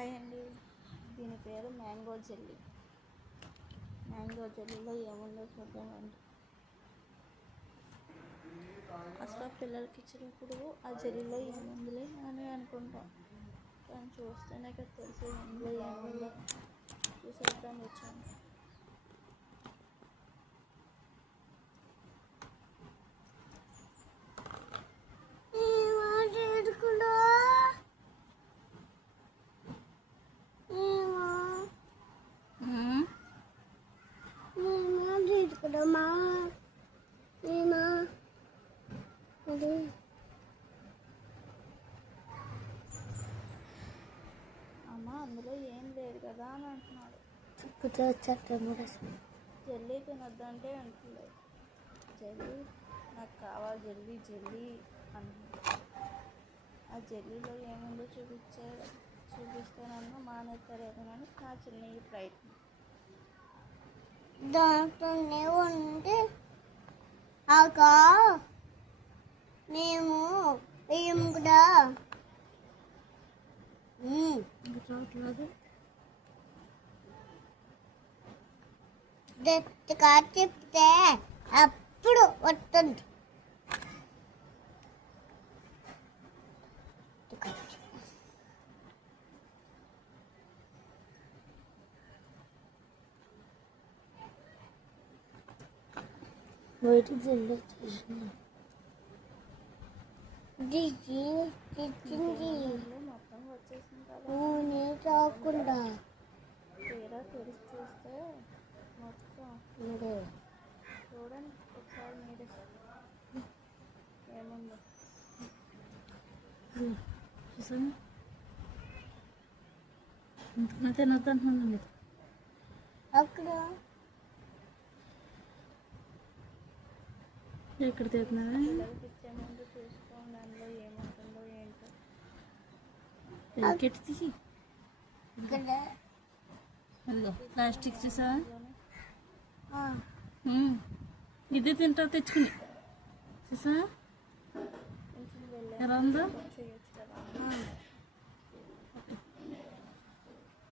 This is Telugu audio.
హాయ్ అండి. దీని పేరు మ్యాంగో జెల్లీ. మ్యాంగో జెల్లీలో ఏముందో చూద్దామండి. అసలు పిల్లలకి ఇచ్చినప్పుడు ఆ జెల్లీలో ఏముందిలే అని అనుకుంటాం, కానీ చూస్తేనే కదా తెలిసి ఇందులో ఏముందో చూసేద్దాం వచ్చాను. అమ్మ అందులో ఏం లేదు కదా అని అంటున్నాడు. జెల్లీ తినొద్దంటే అంటున్నాడు. జెల్లీ నాకు కావాలి, జెల్లీ జెల్లీ అంటున్నాడు. ఆ జెల్లీలో ఏముందో చూపిస్తానన్నా మానేస్తారేమోనని నా చిన్న ప్రయత్నం. దాంట్లోనే ఉంది ఆగా మేము వేయం కూడా గట్టిగా చెప్తే అప్పుడు వస్తుంది. బయట జల్లి తెచ్చింది మొత్తం వచ్చేసింది కదా. నూనె రాకుండా తీరా తెరిచి చూస్తే మొత్తం చూడండి ఒకసారి మీరే ఏముందో. చూసాను ఇంతకన్నా తినొద్దంటున్నాను. అక్కడ ఎక్కడ తిరుగుతున్నారా? పిల్లలకి ఇచ్చే ముందు చూసుకోండి అందులో ఏముంటుందో ఏంటో. కెట్టి తీసి ఇక్కడ అదిగో ప్లాస్టిక్ చూసా. ఆ, ఇదే తింటా తెచ్చుకుని చూసా కొంచెం వెళ్ళే ఎలా ఉందో. కొంచెం